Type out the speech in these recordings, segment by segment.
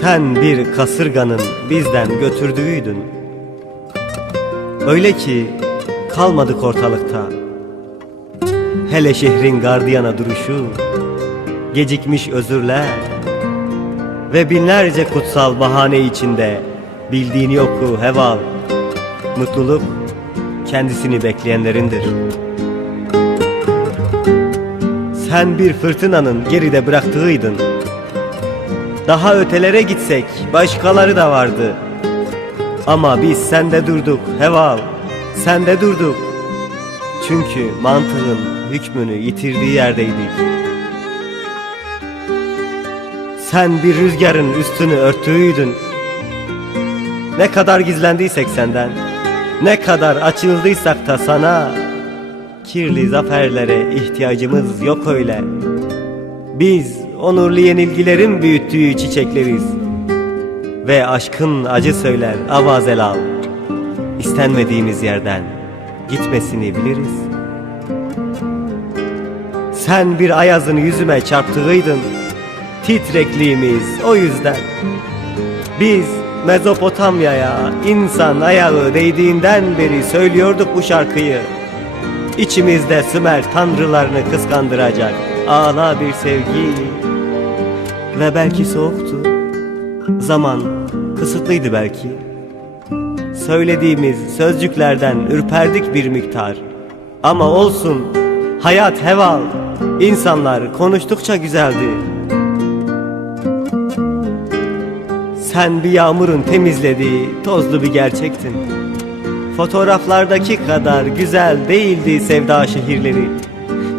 Sen bir kasırganın bizden götürdüğüydün. Öyle ki kalmadık ortalıkta. Hele şehrin gardiyana duruşu, gecikmiş özürler ve binlerce kutsal bahane içinde bildiğini oku heval. Mutluluk kendisini bekleyenlerindir. Sen bir fırtınanın geride bıraktığıydın. Daha ötelere gitsek başkaları da vardı. Ama biz sende durduk heval, sende durduk. Çünkü mantığın hükmünü yitirdiği yerdeydik. Sen bir rüzgarın üstünü örttüğüydün. Ne kadar gizlendiysek senden, ne kadar açıldıysak da sana, kirli zaferlere ihtiyacımız yok öyle. Biz onurlu yenilgilerin büyüttüğü çiçekleriz. Ve aşkın acı söyler avazelal. İstenmediğimiz yerden gitmesini biliriz. Sen bir ayazın yüzüme çarptığıydın. Titrekliğimiz o yüzden. Biz Mezopotamya'ya insan ayağı değdiğinden beri söylüyorduk bu şarkıyı. İçimizde Sümer tanrılarını kıskandıracak ağla bir sevgi. Ve belki soğuktu, zaman kısıtlıydı belki. Söylediğimiz sözcüklerden ürperdik bir miktar. Ama olsun, hayat heval, insanlar konuştukça güzeldi. Sen bir yağmurun temizlediği tozlu bir gerçektin. Fotoğraflardaki kadar güzel değildi sevda şehirleri.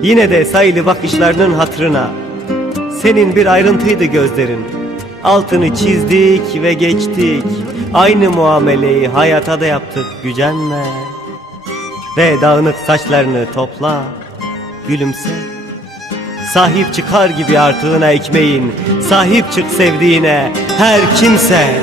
Yine de sayılı bakışlarının hatırına, senin bir ayrıntıydı gözlerin. Altını çizdik ve geçtik. Aynı muameleyi hayata da yaptık, gücenme. Ve dağınık saçlarını topla, gülümse. Sahip çıkar gibi artığına ekmeğin, sahip çık sevdiğine her kimse.